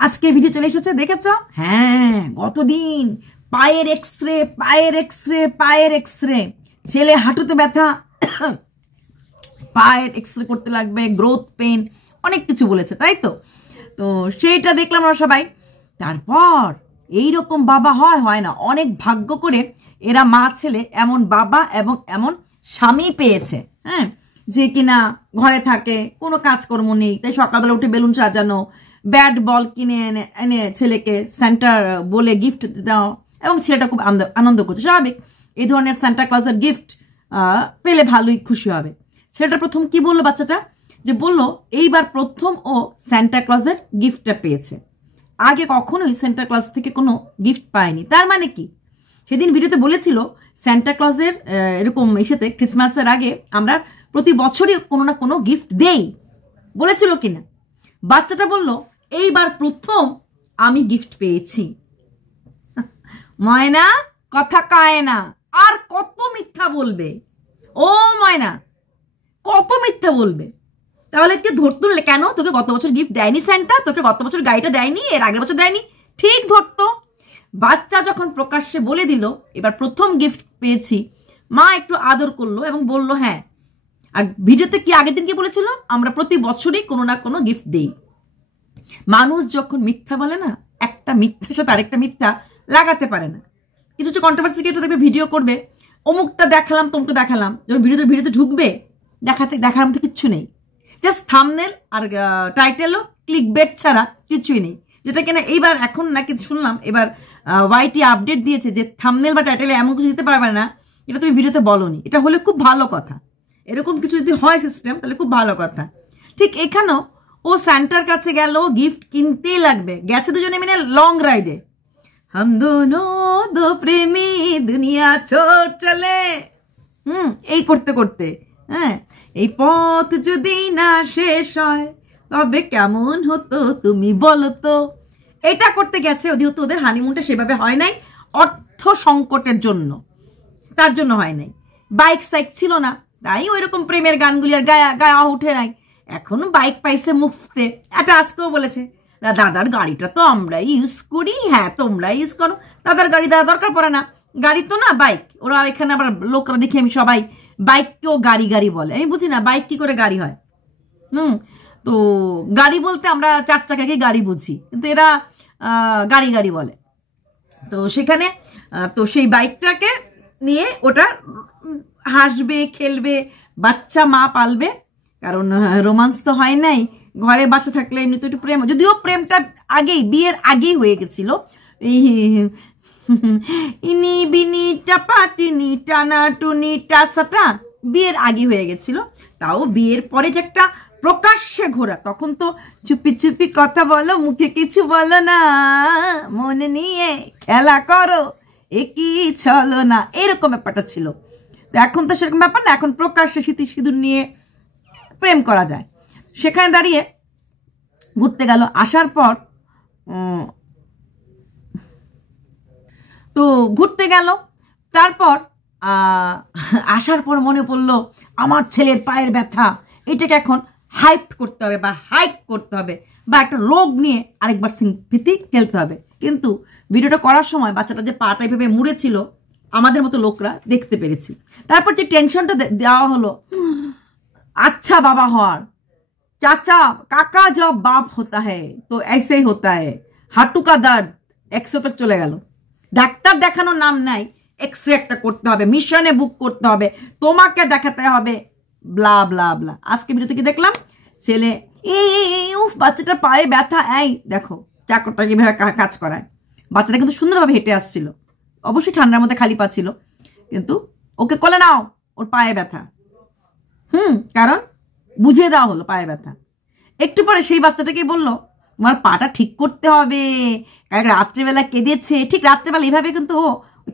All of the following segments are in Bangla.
আজকে ভিডিও চলে এসেছে, দেখেছো? হ্যাঁ, গতদিন পায়ের এক্সরে পায়ের এক্সরে পায়ের এক্সরে, ছেলে হাঁটুতে ব্যথা, পায়ের এক্সরে করতে লাগবে, গ্রোথ পেন, অনেক কিছু বলেছে, তাই তো? তো সেইটা দেখলাম আমরা সবাই। তারপর এইরকম বাবা হয় না, অনেক ভাগ্য করে এরা মা ছেলে এমন বাবা এবং এমন স্বামী পেয়েছে, হ্যাঁ, যে কিনা ঘরে থাকে, কোনো কাজকর্ম নেই, তাই সকালবেলা উঠে বেলুন সাজানো, ব্যাট বল কিনে এনে এনে ছেলেকে সেন্টার বলে গিফট দেওয়া, এবং ছেলেটা খুব আনন্দ করছে। স্বাভাবিক, এই ধরনের সান্টা ক্লজের গিফট পেলে ভালোই খুশি হবে। ছেলেটা প্রথম কি বললো বাচ্চাটা, যে বললো এইবার প্রথম ও সান্টা ক্লজের গিফটটা পেয়েছে, আগে কখনোই সান্টা ক্লজ থেকে কোনো গিফট পায়নি। তার মানে কি, সেদিন ভিডিওতে বলেছিল সান্টা ক্লজের এরকম এসেতে ক্রিসমাসের আগে আমরা প্রতি বছরই কোনো না কোনো গিফট দেই, বলেছিল কিনা? বাচ্চাটা বলল এইবার প্রথম আমি গিফট পেয়েছি। ময়না কথা কয় না, আর কত মিথ্যা বলবে ও ময়না, কত মিথ্যা বলবে? তাহলে কে ধরতো কেন? তোকে গত বছর গিফট দেয়নি স্যান্টা? তোকে গত বছর গাড়িটা দেয়নি? এর আগের বছর দেয়নি? ঠিক ধরতো। বাচ্চা যখন প্রকাশ্যে বলে দিল এবার প্রথম গিফট পেয়েছি, মা একটু আদর করলো এবং বলল হ্যাঁ। আর ভিডিওতে কি আগের দিন কি বলেছিল, আমরা প্রতি বছরই কোনো না কোনো গিফট দেই। মানুষ যখন মিথ্যা বলে না, একটা মিথ্যার সাথে আরেকটা মিথ্যা লাগাতে পারে না। কিছু কিছু কন্ট্রোভার্সি ক্রিয়েটর দেখবে ভিডিও করবে, অমুকটা দেখালাম তমুকটা দেখালাম, যখন ভিডিওতে ঢুকবে দেখার মতো কিচ্ছু নেই, জাস্ট থাম্বনেল আর টাইটেলও ক্লিক বেট ছাড়া কিছুই নেই। যেটা কিনা এইবার এখন নাকি শুনলাম এবার ওয়াইটি আপডেট দিয়েছে যে থাম্বনেল বা টাইটেলে এমন কিছু দিতে পারবে না এটা তুমি ভিডিওতে বলোনি। এটা হলে খুব ভালো কথা, এরকম কিছু যদি হয় সিস্টেম তাহলে খুব ভালো কথা। ঠিক এখানেও ও স্যান্টার কাছে গেল, গিফট কিনতেই লাগবে, গেছে দুজনে মিলে লং রাইডে। হাম দোনো দো প্রেমী দুনিয়া ছোট চলে, এই করতে করতে, হ্যাঁ, এই পথ যদি না শেষ হয় তবে কেমন হতো তুমি বলো তো। এটা করতে গেছে, যেহেতু ওদের হানিমুনটা সেভাবে হয় নাই অর্থ সংকটের জন্য, তার জন্য হয় নাই, বাইক সাইক ছিল না, তাই ওই রকম প্রেমের গানগুলি আর গায়া উঠে নাই। এখনো বাইক পাইছে মুফতে, এটা আজকেও বলেছে দাদার গাড়িটা তো আমরাই ইউজ করি। হ্যাঁ, তোমরা ইউজ করো, দাদার গাড়ি দাদা দরকার পড়ে না, গাড়ি তো না বাইক। ওরা এখানে আবার লোকরা দেখি আমি সবাই বাইককেও গাড়ি গাড়ি বলে, আমি বুঝি না বাইক কি করে গাড়ি হয়। তো গাড়ি বলতে আমরা চার চাকাকে গাড়ি বুঝি, কিন্তু এরা গাড়ি গাড়ি বলে। তো সেখানে তো সেই বাইকটাকে নিয়ে ওটা হাসবে, খেলবে, বাচ্চা মা পালবে, কারণ রোমান্স তো হয় নাই, ঘরে বাচ্চা থাকলে এমনি তো একটু প্রেম, যদিও প্রেমটা আগেই বিয়ের আগেই হয়ে গেছিল, ইনি বিনি টাপাটিনি টানা টুনি টাসাটা বিয়ের আগে হয়ে গেছিল। তাও বিয়ের পরে যে একটা প্রকাশ্যে ঘোরা, তখন তো চুপি চুপি কথা বলো, মুখে কিছু বলো না, মনে নিয়ে খেলা করো, একই চলো না, এরকম ব্যাপারটা ছিল। তো এখন তো সেরকম ব্যাপার না, এখন প্রকাশ্যে স্মৃতি সিঁদুর নিয়ে প্রেম করা যায়। সেখানে দাঁড়িয়ে ঘুরতে গেল, আসার পর তো ঘুরতে গেল, তারপর আসার পর মনে পড়লো আমার ছেলের পায়ের ব্যথা, এটাকে এখন হাইপ করতে হবে বা হাইক করতে হবে, বা একটা রোগ নিয়ে আরেকবার সিম্পিতি খেলতে হবে। কিন্তু ভিডিওটা করার সময় বাচ্চাটা যে পা টাইপে মুড়েছিল আমাদের মতো লোকরা দেখতে পেরেছি। তারপর যে টেনশনটা দেওয়া হলো, अच्छा बाबा हर चाचा काका जब बाप होता है तो ऐसे ही होता है, हाटू का दर्द 100 तक चले गেল, ডাক্তার দেখানোর নাম নাই, এক্সরে একটা করতে হবে, মিশনে বুক করতে হবে, তোমাকে দেখাতে হবে, ব্লা ব্লা ব্লা। আজকে ভিডিওতে কি দেখলাম, ছেলে বাচ্চাটার পায়ে ব্যথা, এই দেখো চাকরটা কিভাবে কাজ করায়। বাচ্চাটা কিন্তু সুন্দরভাবে হেঁটে আসছিল, অবশ্যই ঠান্ডার মধ্যে খালি পা ছিল, কিন্তু ওকে কোলে নাও, ওর পায়ে ব্যথা, কারণ বুঝিয়ে দেওয়া হলো পায়ে ব্যথা। একটু পরে সেই বাচ্চাটাকে বললো তোমার পাটা ঠিক করতে হবে, রাত্রেবেলা কেঁদেছে। ঠিক রাত্রেবেলা এইভাবে কিন্তু ও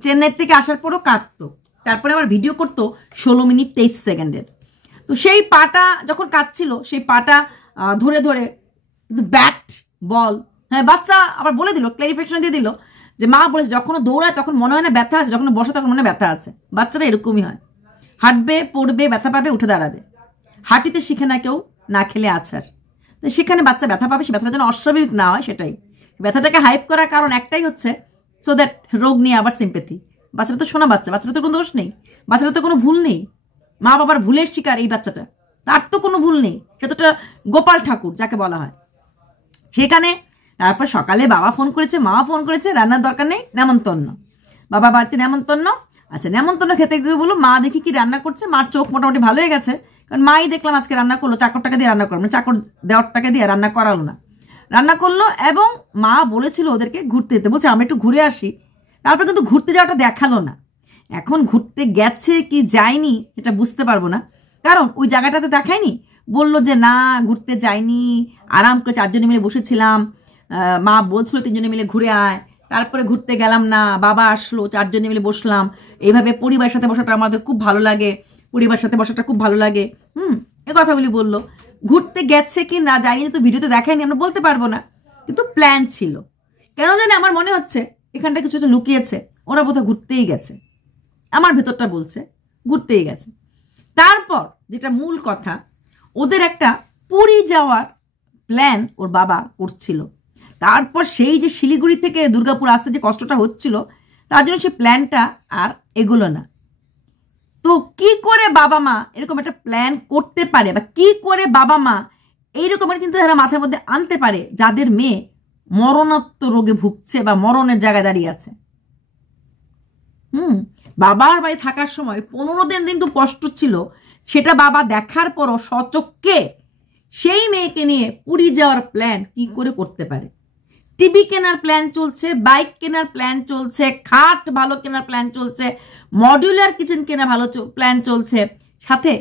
চেন্নাই থেকে আসার পরও কাঁদতো, তারপরে আবার ভিডিও করতো 16 মিনিট 23 সেকেন্ডের। তো সেই পাটা যখন কাঁদছিল, সেই পাটা ধরে ধরে কিন্তু ব্যাট বল, হ্যাঁ, বাচ্চা আবার বলে দিল, ক্লারিফিকেশন দিয়ে দিল যে মা বলেছে যখন দৌড়ায় তখন মনে হয় না ব্যথা আছে, যখন বসে তখন মনে হয় ব্যথা আছে। বাচ্চারা এরকমই হয়, হাঁটবে, পড়বে, ব্যথা পাবে, উঠে দাঁড়াবে। হাঁটিতে শিখে না কেউ, না খেলে আছাড়। তো সেখানে বাচ্চা ব্যথা পাবে, সে ব্যথাটা যেন অস্বাভাবিক না হয় সেটাই। ব্যথাটাকে হাইপ করার কারণ একটাই হচ্ছে সো দ্যাট রোগ নিয়ে আবার সিম্পেথি। বাচ্চাটা তো শোনা বাচ্চা, বাচ্চাটা তো কোনো দোষ নেই, বাচ্চাটা তো কোনো ভুল নেই, মা বাবার ভুলের শিকার এই বাচ্চাটা, তার তো কোনো ভুল নেই, সে তো গোপাল ঠাকুর যাকে বলা হয়। সেখানে তারপর সকালে বাবা ফোন করেছে, মা ফোন করেছে, রান্নার দরকার নেই, নেমন্তন্ন, বাবা বাড়িতে নেমন্তন্ন। আচ্ছা, নেমন্তন্ন খেতে গিয়ে বলো মা দেখি কি রান্না করছে, মার চোখ মোটামুটি ভালো হয়ে গেছে, কারণ মাই দেখলাম আজকে রান্না করলো, চাকরটাকে দিয়ে রান্না করলো, মানে চাকর দেওয়ারটাকে দিয়ে রান্না করালো না, রান্না করলো। এবং মা বলেছিল ওদেরকে ঘুরতে যেতে, বলছে আমরা একটু ঘুরে আসি, তারপর কিন্তু ঘুরতে যাওয়াটা দেখালো না। এখন ঘুরতে গেছে কি যায়নি এটা বুঝতে পারবো না, কারণ ওই জায়গাটাতে দেখায়নি। বললো যে না ঘুরতে যায়নি, আরাম করে 4 জনে মিলে বসেছিলাম, মা বলছিল 3 জনে মিলে ঘুরে আয়, তারপরে ঘুরতে গেলাম না, বাবা আসলো, 4 জনে মিলে বসলাম, এইভাবে পরিবারের সাথে বসাটা আমাদের খুব ভালো লাগে, পরিবারের সাথে বসাটা খুব ভালো লাগে। এই কথাগুলি বললো। ঘুরতে গেছে কি না যায়নি তো ভিডিওতে দেখায়নি, আমরা বলতে পারবো না, কিন্তু প্ল্যান ছিল। কেন জানি আমার মনে হচ্ছে এখানটা কিছু লুকিয়েছে, ওরা বোধহয় ঘুরতেই গেছে, আমার ভেতরটা বলছে ঘুরতেই গেছে। তারপর যেটা মূল কথা, ওদের একটা পুরী যাওয়ার প্ল্যান ওর বাবা করছিল। তারপর সেই যে শিলিগুড়ি থেকে দুর্গাপুর আসতে যে কষ্টটা হচ্ছিল, তার জন্য সেই প্ল্যানটা আর এগুলো না। তো কি করে বাবা মা এরকম একটা প্ল্যান করতে পারে, বা কি করে বাবা মা এইরকম একটা চিন্তাধারা মাথার মধ্যে আনতে পারে যাদের মেয়ে মরণাত্মক রোগে ভুগছে বা মরণের জায়গায় দাঁড়িয়ে আছে। বাবার বাড়ি থাকার সময় 15 দিন কিন্তু কষ্ট ছিল, সেটা বাবা দেখার পরও সচক্ষে সেই মেয়েকে নিয়ে পুরী যাওয়ার প্ল্যান কি করে করতে পারে। টিভি কেনার প্ল্যান চলছে, বাইক কেনার প্ল্যান চলছে, খাট ভালো কেনার প্ল্যান চলছে, মডিউলার কিচেন কেনার ভালো প্ল্যান চলছে, সাথে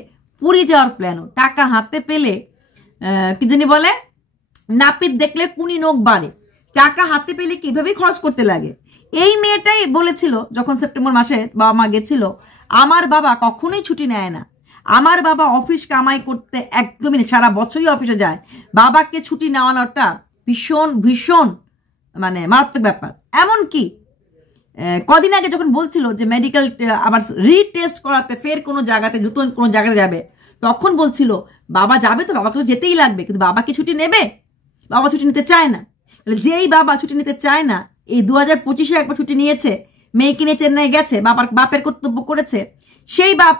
পুরী যাওয়ার প্ল্যানও। টাকা হাতে পেলে কি জানি বলে, নাপিত দেখলে কুনি নখ বাড়ে, টাকা হাতে পেলে কিভাবেই খরচ করতে লাগে। এই মেয়েটাই বলেছিল যখন সেপ্টেম্বর মাসে বাবা মা গেছিল, আমার বাবা কখনোই ছুটি নেয় না, আমার বাবা অফিস কামাই করতে একদমই নেই, সারা বছরই অফিসে যায়, বাবাকে ছুটি নেওয়ানোটা ভীষণ ভীষণ মানে মারাত্মক ব্যাপার। এমনকি কদিন আগে যখন বলছিল যে মেডিকেল আবার রিটেস্ট করাতে ফের কোনো জায়গাতে নতুন কোনো জায়গাতে যাবে, তখন বলছিল বাবা যাবে তো, বাবাকে তো যেতেই লাগবে, কিন্তু বাবা কি ছুটি নেবে? বাবা ছুটি নিতে চায় না। তাহলে যেই বাবা ছুটি নিতে চায় না, এই 2025-এ একবার ছুটি নিয়েছে, মেয়েকে নিয়ে চেন্নাই গেছে, বাপের কর্তব্য করেছে, সেই বাপ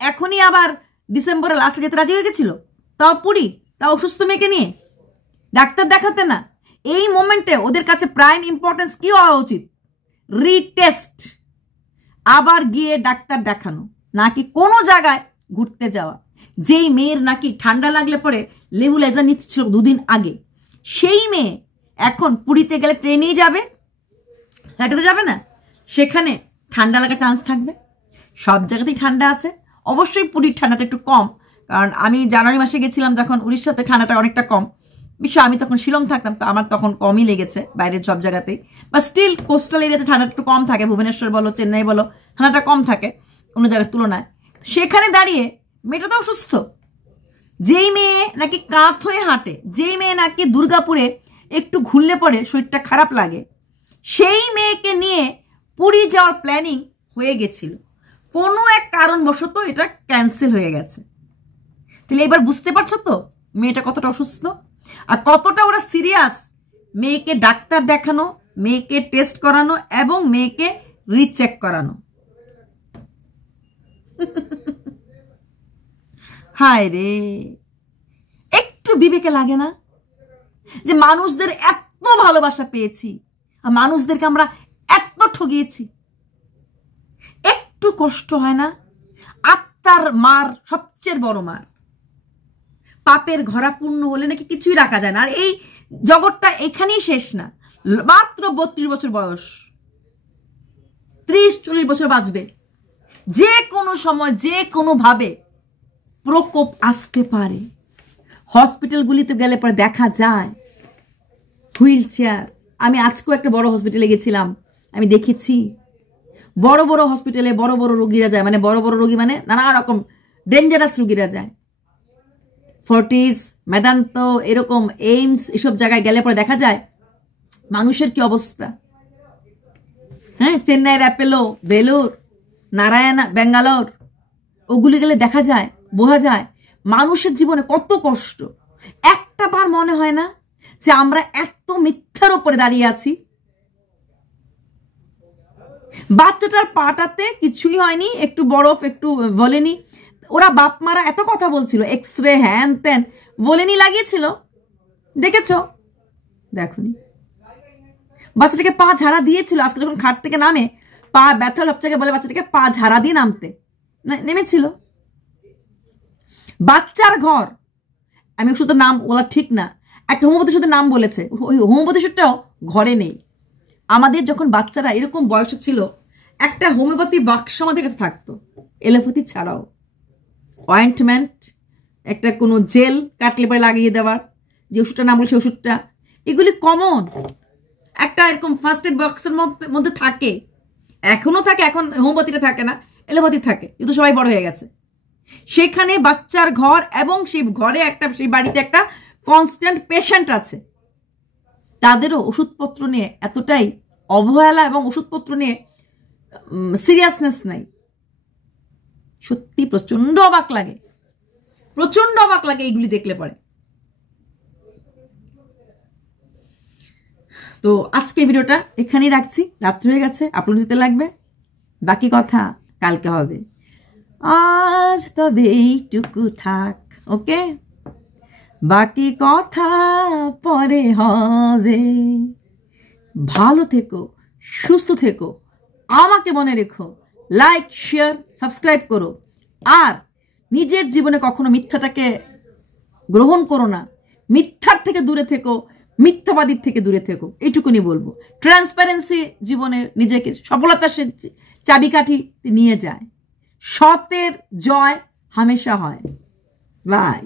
এখনই আবার ডিসেম্বরের লাস্টে যেতে রাজি হয়ে গেছিল, তাও পুরী, তাও অসুস্থ মেয়েকে নিয়ে, ডাক্তার দেখাতে না। এই মোমেন্টে ওদের কাছে প্রাইম ইম্পর্টেন্স কি হওয়া উচিত? রিটেস্ট, আবার গিয়ে ডাক্তার দেখানো, নাকি কোনো জায়গায় ঘুরতে যাওয়া। যেই মেয়ের নাকি ঠান্ডা লাগলে পরে লেবুলাইজার নিচ্ছিল 2 দিন আগে, সেই মেয়ে এখন পুরীতে গেলে ট্রেনেই যাবে, ফ্লাইটে যাবে না, সেখানে ঠান্ডা লাগার চান্স থাকবে। সব জায়গাতেই ঠান্ডা আছে, অবশ্যই পুরীর ঠান্ডাটা একটু কম, কারণ আমি জানুয়ারি মাসে গেছিলাম যখন, উড়িষ্যাতে ঠান্ডাটা অনেকটা কম। বিষয় আমি তখন শিলং থাকতাম, তো আমার তখন কমই লেগেছে বাইরের সব জায়গাতেই, বা স্টিল কোস্টাল এরিয়াতে ঠান্ডাটা একটু কম থাকে, ভুবনেশ্বর বলো চেন্নাই বলো ঠান্ডাটা কম থাকে অন্য জায়গার তুলনায়। সেখানে দাঁড়িয়ে মেয়েটা তো অসুস্থ, যেই মেয়ে নাকি কাঁথ হয়ে হাঁটে, যেই মেয়ে নাকি দুর্গাপুরে একটু ঘুরলে পরে শরীরটা খারাপ লাগে, সেই মেয়েকে নিয়ে পুরী যাওয়ার প্ল্যানিং হয়ে গেছিল, কোনো এক কারণবশত এটা ক্যান্সেল হয়ে গেছে। তাহলে এবার বুঝতে পারছো তো মেয়েটা কতটা অসুস্থ আর কতটা ওরা সিরিয়াস মেয়েকে ডাক্তার দেখানো, মেয়েকে টেস্ট করানো এবং মেয়েকে রিচেক করানো। হায় রে, একটু বিবেকে লাগে না যে মানুষদের এত ভালোবাসা পেয়েছি আর মানুষদেরকে আমরা এত ঠগিয়েছি? একটু কষ্ট হয় না? আত্মার মার সবচেয়ে বড় মার। পাপের ঘরা পূর্ণ হলে নাকি কিছুই রাখা যায় না। আর এই জগৎটা এখানেই শেষ না, মাত্র 32 বছর বয়স, 30-40 বছর বাঁচবে, যে কোনো সময় যে কোনো ভাবে প্রকোপ আসতে পারে। হসপিটালগুলিতে গেলে পরে দেখা যায় হুইল চেয়ার। আমি আজকেও একটা বড় হসপিটালে গেছিলাম, আমি দেখেছি বড় বড় হসপিটালে বড় বড় রোগীরা যায়, মানে বড় বড় রোগী মানে নানা রকম ডেঞ্জারাস রোগীরা যায়। ফর্টিস, মেদান্ত, এরকম এইমস, এসব জায়গায় গেলে পরে দেখা যায় মানুষের কি অবস্থা। হ্যাঁ, চেন্নাইয়ের অ্যাপেলো, বেলুর, নারায়ণা, ব্যাঙ্গালোর, ওগুলি গেলে দেখা যায়, বোঝা যায় মানুষের জীবনে কত কষ্ট। একটা বার মনে হয় না যে আমরা এত মিথ্যার উপরে দাঁড়িয়ে আছি। বাচ্চাটার পাটাতে কিছুই হয়নি, একটু বরফ একটু ভোলেনি, ওরা বাপ মারা এত কথা বলছিল, এক্সরে হ্যান ত্যান, ভোলেনি লাগিয়েছিল, দেখেছ? দেখনি। বাচ্চাটাকে পা ঝাড়া দিয়েছিল, আজকে যখন খাট থেকে নামে পা ব্যথা লপচাকে বলে বাচ্চাটাকে পা ঝাড়া দিয়ে নামতে নেমেছিল। বাচ্চার ঘর, আমি শুধু নাম বলা ঠিক না, একটা হোমিওপ্যাথি শুধু নাম বলেছে, ওই হোমিওপ্যাথি ওষুধটাও ঘরে নেই। আমাদের যখন বাচ্চারা এরকম বয়স ছিল, একটা হোমিওপ্যাথি বাক্স আমাদের কাছে থাকতো, এলোপ্যাথি ছাড়াও। অয়েন্টমেন্ট, একটা কোনো জেল কাটলে পরে লাগিয়ে দেওয়ার, যে ওষুধটা নাম বলে সেই ওষুধটা, এগুলি কমন একটা এরকম ফার্স্ট এড বক্সের মধ্যে থাকে, এখনো থাকে। এখন হোমিওপ্যাথিটা থাকে না, এলোপ্যাথি থাকে, কিন্তু সবাই বড় হয়ে গেছে। সেখানে বাচ্চার ঘর, এবং সেই ঘরে একটা, সেই বাড়িতে একটা কনস্ট্যান্ট পেশেন্ট আছে, তাদেরও ওষুধপত্র নিয়ে এতটাই অবহেলা এবং ওষুধপত্র নিয়ে সিরিয়াসনেস নাই। সত্যি প্রচন্ড অবাক লাগে, প্রচন্ড অবাক লাগে এইগুলি দেখলে পরে। তো আজকে ভিডিওটা এখানেই রাখছি, রাত্রি হয়ে গেছে, আপলোড দিতে লাগবে, বাকি কথা কালকে হবে। আজ তবে এইটুকু থাক, ওকে, বাকি কথা পরে হবে। ভালো থেকো, সুস্থ থেকো, আমাকে মনে রেখো, লাইক শেয়ার সাবস্ক্রাইব করো, আর নিজের জীবনে কখনো মিথ্যাটাকে গ্রহণ করো না, মিথ্যার থেকে দূরে থেকো, মিথ্যাবাদীর থেকে দূরে থেকো, এইটুকুনি বলবো। ট্রান্সপারেন্সি জীবনের নিজেকে সফলতার চাবিকাঠি নিয়ে যায়, সতের জয় হামেশা হয়। বাই।